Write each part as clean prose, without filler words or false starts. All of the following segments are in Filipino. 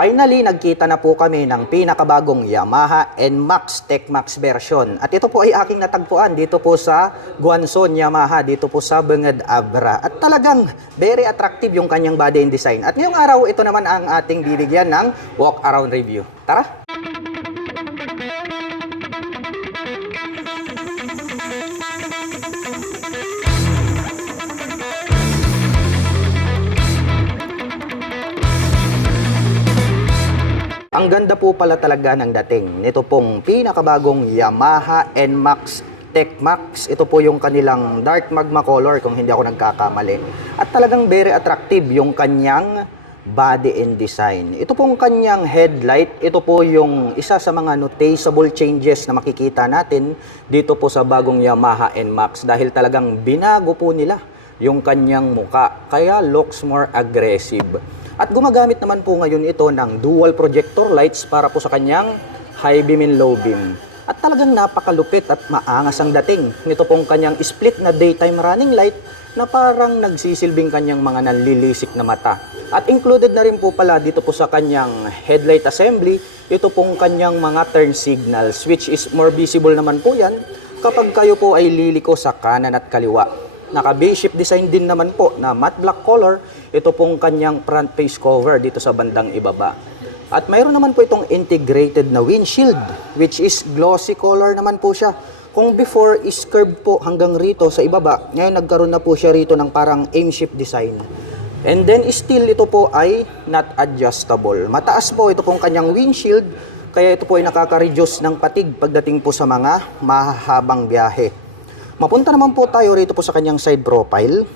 Finally, nagkita na po kami ng pinakabagong Yamaha NMAX TechMax version. At ito po ay aking natagpuan dito po sa Guanzon Yamaha, dito po sa Bungad Abra. At talagang very attractive yung kanyang body and design. At ngayong araw, ito naman ang ating bibigyan ng walk around review. Tara! Ang ganda po pala talaga ng dating nito pong pinakabagong Yamaha NMAX TechMax. Ito po yung kanilang dark magma color kung hindi ako nagkakamali. At talagang very attractive yung kanyang body and design. Ito pong kanyang headlight, ito po yung isa sa mga noticeable changes na makikita natin dito po sa bagong Yamaha NMAX dahil talagang binago po nila yung kanyang muka, kaya looks more aggressive. At gumagamit naman po ngayon ito ng dual projector lights para po sa kanyang high beam and low beam. At talagang napakalupit at maangas ang dating nito pong kanyang split na daytime running light na parang nagsisilbing kanyang mga nanlilisik na mata. At included na rin po pala dito po sa kanyang headlight assembly, ito pong kanyang mga turn signals, which is more visible naman po yan kapag kayo po ay liliko sa kanan at kaliwa. Naka V-shape design din naman po na matte black color, ito pong kanyang front face cover dito sa bandang ibaba. At mayroon naman po itong integrated na windshield, which is glossy color naman po siya. Kung before is curved po hanggang rito sa ibaba, ngayon nagkaroon na po siya rito ng parang M-shape design. And then still ito po ay not adjustable. Mataas po ito pong kanyang windshield, kaya ito po ay nakaka-reduce ng patig pagdating po sa mga mahahabang biyahe. Mapunta naman po tayo rito po sa kanyang side profile.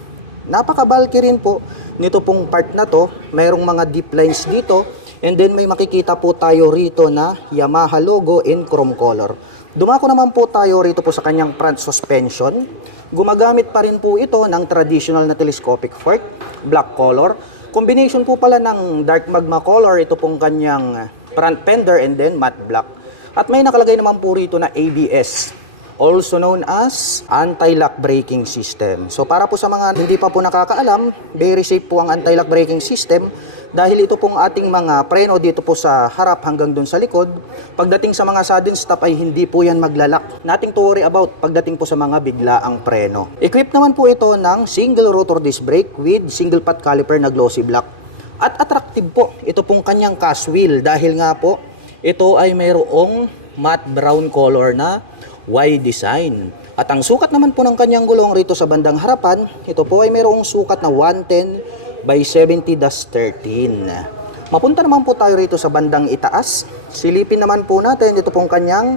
Napaka-bulky rin po nito pong part na to. Mayroong mga deep lines dito. And then may makikita po tayo rito na Yamaha logo in chrome color. Dumako naman po tayo rito po sa kanyang front suspension. Gumagamit pa rin po ito ng traditional na telescopic fork, black color. Combination po pala ng dark magma color, ito pong kanyang front fender and then matte black. At may nakalagay naman po rito na ABS, also known as anti-lock braking system. So para po sa mga hindi pa po nakakaalam, very safe po ang anti-lock braking system dahil ito pong ating mga preno dito po sa harap hanggang dun sa likod. Pagdating sa mga sudden stop ay hindi po yan maglalak. Nothing to worry about pagdating po sa mga biglaang preno. Equipped naman po ito ng single rotor disc brake with single pot caliper na glossy black. At attractive po ito pong kanyang cast wheel dahil nga po ito ay mayroong matte brown color na Y design. At ang sukat naman po ng kanyang gulong rito sa bandang harapan, ito po ay mayroong sukat na 110 by 70-13. Mapunta naman po tayo rito sa bandang itaas. Silipin naman po natin ito pong kanyang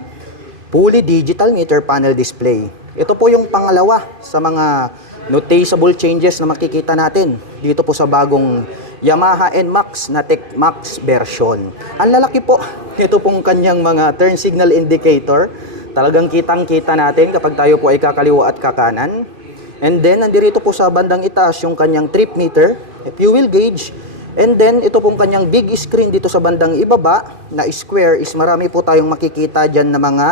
fully digital meter panel display. Ito po yung pangalawa sa mga noticeable changes na makikita natin dito po sa bagong Yamaha NMAX na TechMax version. Ang lalaki po, ito pong kanyang mga turn signal indicator. Talagang kitang-kita natin kapag tayo po ay kakaliwa at kakanan. And then, nandito po sa bandang itaas yung kanyang trip meter, fuel gauge. And then, ito pong kanyang big screen dito sa bandang ibaba na square is marami po tayong makikita dyan na mga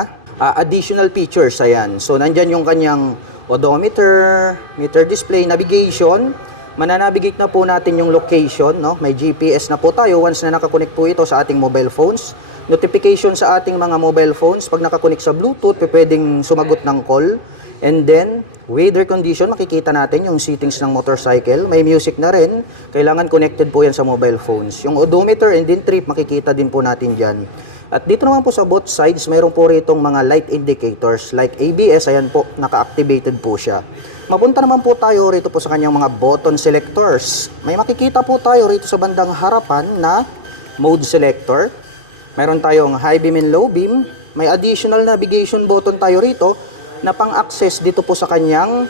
additional features. Ayan. So, nandyan yung kanyang odometer, meter display, navigation. Mananavigate na po natin yung location. No? May GPS na po tayo once na nakakonect po ito sa ating mobile phones. Notification sa ating mga mobile phones. Pag nakakunik sa Bluetooth, pwedeng sumagot ng call. And then, weather condition, makikita natin yung settings ng motorcycle. May music na rin. Kailangan connected po yan sa mobile phones. Yung odometer and then trip, makikita din po natin dyan. At dito naman po sa both sides, mayroon po ritong mga light indicators like ABS. Ayan po, naka-activated po siya. Mapunta naman po tayo rito po sa kanyang mga button selectors. May makikita po tayo rito sa bandang harapan na mode selector. Mayroon tayong high beam and low beam. May additional navigation button tayo rito na pang-access dito po sa kanyang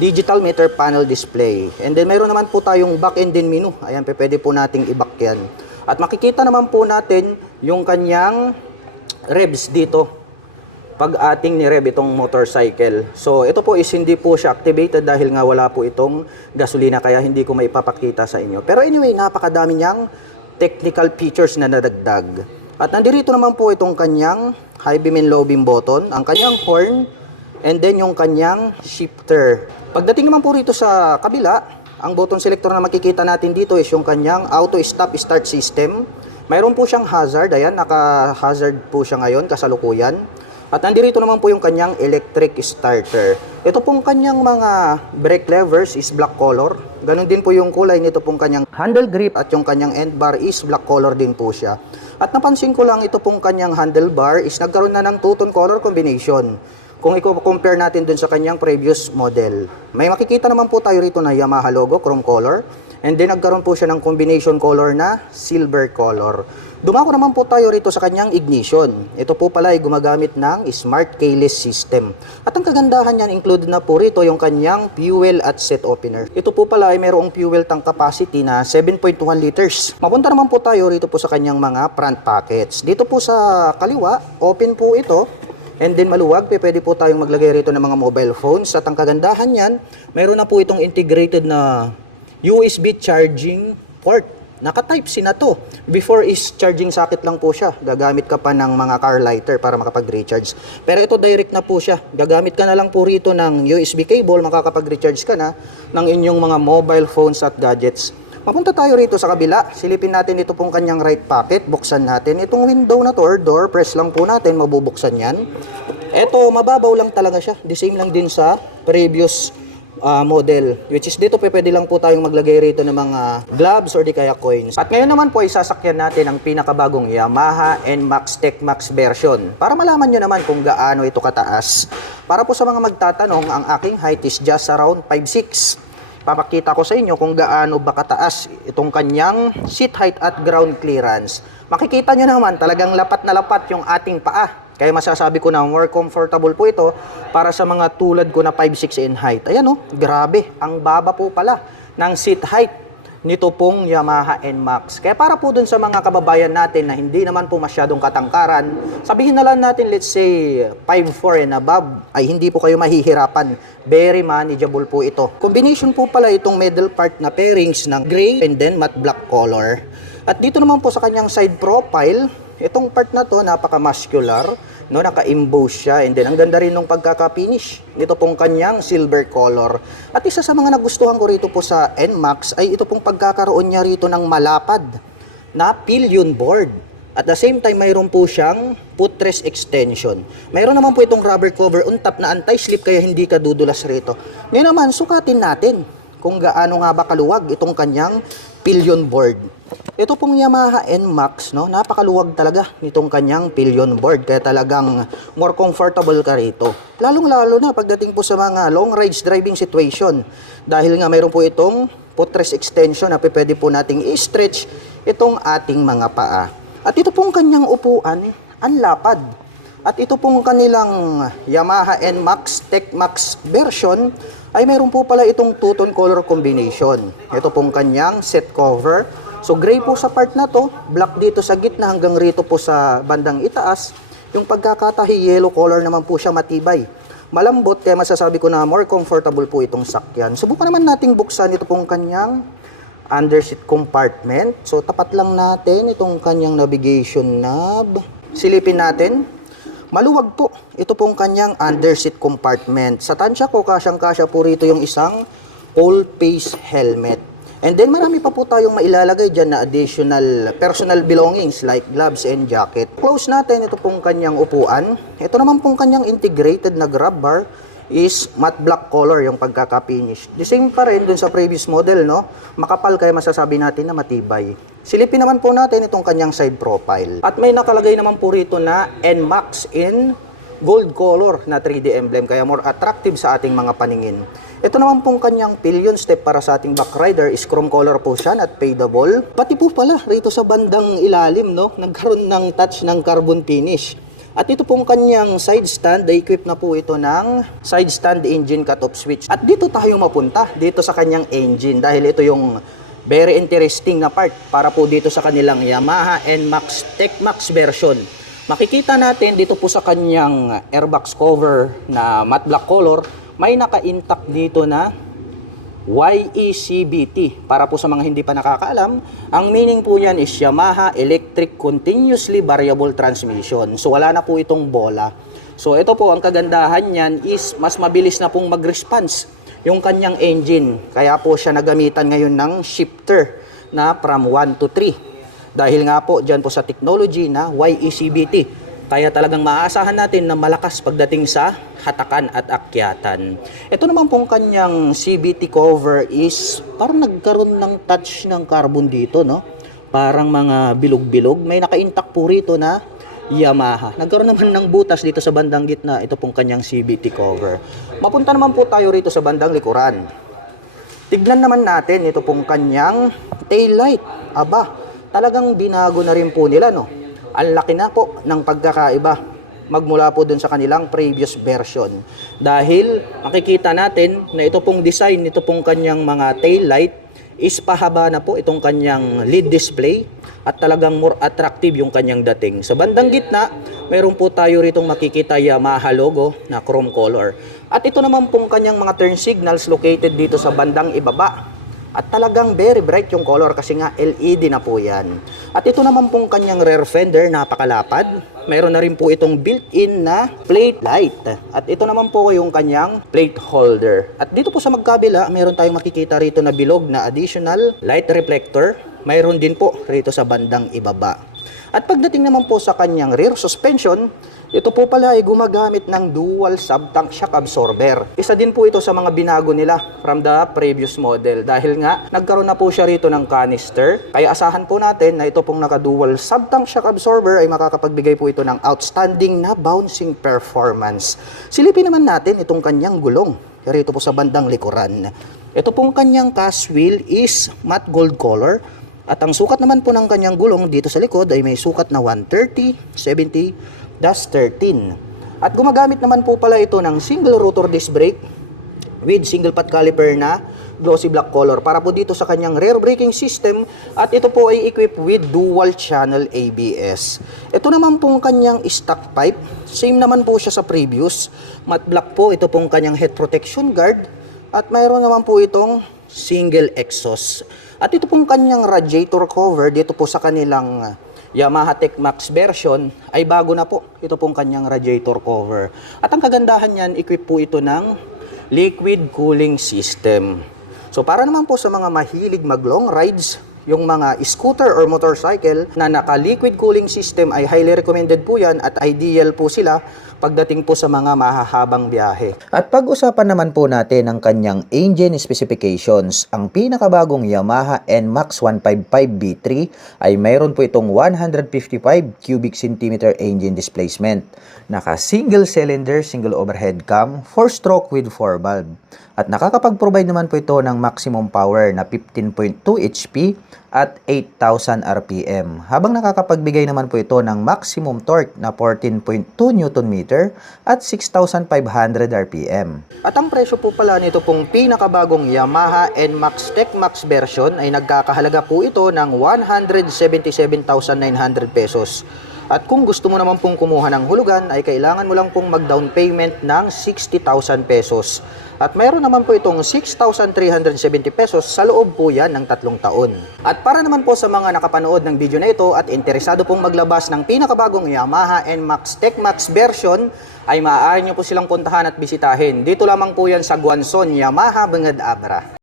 digital meter panel display. And then mayroon naman po tayong back and then menu. Ayan, pwede po nating i-back yan. At makikita naman po natin yung kanyang revs dito pag ating ni-rev itong motorcycle. So ito po is hindi po siya activated dahil nga wala po itong gasolina kaya hindi ko maipapakita sa inyo. Pero anyway, napakadami niyang technical features na nadagdag. At nandito naman po itong kanyang high beam and low beam button, ang kanyang horn, and then yung kanyang shifter. Pagdating naman po rito sa kabila, ang button selector na makikita natin dito is yung kanyang auto stop start system. Mayroon po siyang hazard, ayan, naka-hazard po siya ngayon, kasalukuyan. At nandito naman po yung kanyang electric starter. Ito pong kanyang mga brake levers is black color. Ganon din po yung kulay nito pong kanyang handle grip at yung kanyang end bar is black color din po siya. At napansin ko lang ito pong kanyang handlebar is nagkaroon na ng two-tone color combination. Kung i-compare natin dun sa kanyang previous model. May makikita naman po tayo rito na Yamaha logo, chrome color. And then nagkaroon po siya ng combination color na silver color. Dumako naman po tayo rito sa kanyang ignition. Ito po pala ay gumagamit ng smart keyless system. At ang kagandahan niyan, included na po rito yung kanyang fuel at set opener. Ito po pala ay mayroong fuel tank capacity na 7.1 liters. Mapunta naman po tayo rito po sa kanyang mga front pockets. Dito po sa kaliwa, open po ito. And then maluwag, pwede po tayong maglagay rito ng mga mobile phones. At ang kagandahan niyan, mayroon na po itong integrated na USB charging port. Naka-Type-C na to. Before is charging socket lang po siya. Gagamit ka pa ng mga car lighter para makapag-recharge. Pero ito direct na po siya. Gagamit ka na lang po rito ng USB cable, makakapag-recharge ka na ng inyong mga mobile phones at gadgets. Mapunta tayo rito sa kabila. Silipin natin ito pong kanyang right pocket. Buksan natin. Itong window na to or door, press lang po natin, mabubuksan yan. Ito, mababaw lang talaga siya. The same lang din sa previous model, which is dito pwede lang po tayong maglagay rito ng mga gloves or di kaya coins. At ngayon naman po isasakyan natin ang pinakabagong Yamaha NMAX TechMax version para malaman nyo naman kung gaano ito kataas. Para po sa mga magtatanong, ang aking height is just around 5'6". Papakita ko sa inyo kung gaano ba kataas itong kanyang seat height at ground clearance. Makikita nyo naman talagang lapat na lapat yung ating paa. Kaya masasabi ko na more comfortable po ito para sa mga tulad ko na 5'6" in height. Ayan o, grabe, ang baba po pala ng seat height nito pong Yamaha NMAX. Kaya para po dun sa mga kababayan natin na hindi naman po masyadong katangkaran, sabihin na lang natin let's say 5'4" and above, ay hindi po kayo mahihirapan. Very manageable po ito. Combination po pala itong middle part na pairings ng gray and then matte black color. At dito naman po sa kanyang side profile, itong part na to napaka-muscular, no, naka-emboss siya, and then ang ganda rin ng pagkaka-finish nito pong kanyang silver color. At isa sa mga nagustuhan ko rito po sa NMAX ay ito pong pagkakaroon niya rito ng malapad na pillion board. At the same time, mayroon po siyang footrest extension. Mayroon naman po itong rubber cover on top na anti-slip kaya hindi ka dudulas rito. Ngayon naman, sukatin natin kung gaano nga ba kaluwag itong kanyang pillion board. Ito pong Yamaha NMAX, no, napakaluwag talaga nitong kanyang pillion board. Kaya talagang more comfortable ka rito. Lalong-lalo na pagdating po sa mga long range driving situation. Dahil nga mayroon po itong footrest extension na pwede po nating i-stretch itong ating mga paa. At ito pong kanyang upuan, ang lapad. At ito pong kanilang Yamaha NMAX TechMax version ay mayroon po pala itong two-tone color combination. Ito pong kanyang seat cover. So gray po sa part na to, black dito sa gitna hanggang rito po sa bandang itaas. Yung pagkakatahi, yellow color naman po siya, matibay. Malambot, kaya masasabi ko na more comfortable po itong sakyan. Subukan naman nating buksan ito pong kanyang underseat compartment. So tapat lang natin itong kanyang navigation knob. Silipin natin. Maluwag po ito pong kanyang underseat compartment. Sa tansya ko, kasyang-kasya po rito yung isang full face helmet. And then marami pa po tayong mailalagay dyan na additional personal belongings like gloves and jacket. Close natin ito pong kanyang upuan. Ito naman pong kanyang integrated na grab bar is matte black color yung pagkaka-finish. The same pa rin dun sa previous model, no? Makapal kaya masasabi natin na matibay. Silipin naman po natin itong kanyang side profile. At may nakalagay naman po rito na NMAX in gold color na 3D emblem kaya more attractive sa ating mga paningin. Ito naman pong kanyang pillion step para sa ating back rider is chrome color po siya at fadable. Pati po pala rito sa bandang ilalim, no, nagkaroon ng touch ng carbon finish. At ito pong kanyang side stand, equip na po ito ng side stand engine cut-off switch. At dito tayo mapunta, dito sa kanyang engine dahil ito yung very interesting na part para po dito sa kanilang Yamaha NMAX TechMax version. Makikita natin dito po sa kanyang airbox cover na matte black color, may naka-intact dito na YECBT. Para po sa mga hindi pa nakakaalam, ang meaning po yan is Yamaha Electric Continuously Variable Transmission. So wala na po itong bola. So ito po ang kagandahan niyan is mas mabilis na pong mag-response yung kanyang engine. Kaya po siya nagamitan ngayon ng shifter na from 1 to 3. Dahil nga po dyan po sa technology na YECBT. Kaya talagang maaasahan natin na malakas pagdating sa hatakan at akyatan. Ito naman pong kanyang CBT cover is parang nagkaroon ng touch ng carbon dito, no? Parang mga bilog-bilog. May naka-intact po rito na Yamaha. Nagkaroon naman ng butas dito sa bandang gitna. Ito pong kanyang CBT cover. Mapunta naman po tayo rito sa bandang likuran. Tignan naman natin ito pong kanyang taillight. Aba, talagang binago na rin po nila, no? Ang laki na po ng pagkakaiba magmula po dun sa kanilang previous version. Dahil makikita natin na ito pong design, ito pong kanyang mga tail light is pahaba na po itong kanyang LED display at talagang more attractive yung kanyang dating. Sa bandang gitna, meron po tayo ritong makikita Yamaha logo na chrome color. At ito naman pong kanyang mga turn signals located dito sa bandang ibaba. At talagang very bright yung color kasi nga LED na po yan. At ito naman pong kanyang rear fender, napakalapad. Mayroon na rin po itong built-in na plate light. At ito naman po yung kanyang plate holder. At dito po sa magkabila, mayroon tayong makikita rito na bilog na additional light reflector. Mayroon din po rito sa bandang ibaba. At pagdating naman po sa kanyang rear suspension, ito po pala ay gumagamit ng dual sub-tank shock absorber. Isa din po ito sa mga binago nila from the previous model dahil nga nagkaroon na po siya rito ng canister. Kaya asahan po natin na ito pong naka-dual sub-tank shock absorber ay makakapagbigay po ito ng outstanding na bouncing performance. Silipin naman natin itong kanyang gulong rito po sa bandang likuran. Ito pong kanyang cast wheel is matte gold color. At ang sukat naman po ng kanyang gulong dito sa likod ay may sukat na 130/70/13. At gumagamit naman po pala ito ng single rotor disc brake with single pot caliper na glossy black color para po dito sa kanyang rear braking system at ito po ay equipped with dual channel ABS. Ito naman pong kanyang stock pipe, same naman po siya sa previous. Matte black po ito pong kanyang head protection guard at mayroon naman po itong single exhaust. At ito pong kanyang radiator cover dito po sa kanilang Yamaha TechMax version ay bago na po. Ito pong kanyang radiator cover. At ang kagandahan niyan, equip po ito ng liquid cooling system. So para naman po sa mga mahilig mag long rides, yung mga scooter or motorcycle na naka-liquid cooling system ay highly recommended po yan at ideal po sila pagdating po sa mga mahahabang biyahe. At pag-usapan naman po natin ang kanyang engine specifications. Ang pinakabagong Yamaha NMAX 155V3 ay mayroon po itong 155 cubic centimeter engine displacement. Naka single cylinder, single overhead cam, 4-stroke with 4 valve. At nakakapag-provide naman po ito ng maximum power na 15.2 HP at 8,000 RPM. Habang nakakapagbigay naman po ito ng maximum torque na 14.2 Nm at 6,500 RPM. At ang presyo po pala nito pong pinakabagong Yamaha NMAX TechMax version ay nagkakahalaga po ito ng 177,900 pesos. At kung gusto mo naman pong kumuha ng hulugan ay kailangan mo lang pong mag-down payment ng 60,000 pesos. At mayroon naman po itong 6,370 pesos sa loob po yan ng 3 taon. At para naman po sa mga nakapanood ng video na ito at interesado pong maglabas ng pinakabagong Yamaha NMAX TechMax version, ay maaari nyo po silang puntahan at bisitahin. Dito lamang po yan sa Guanzon, Yamaha, Bangad, Abra.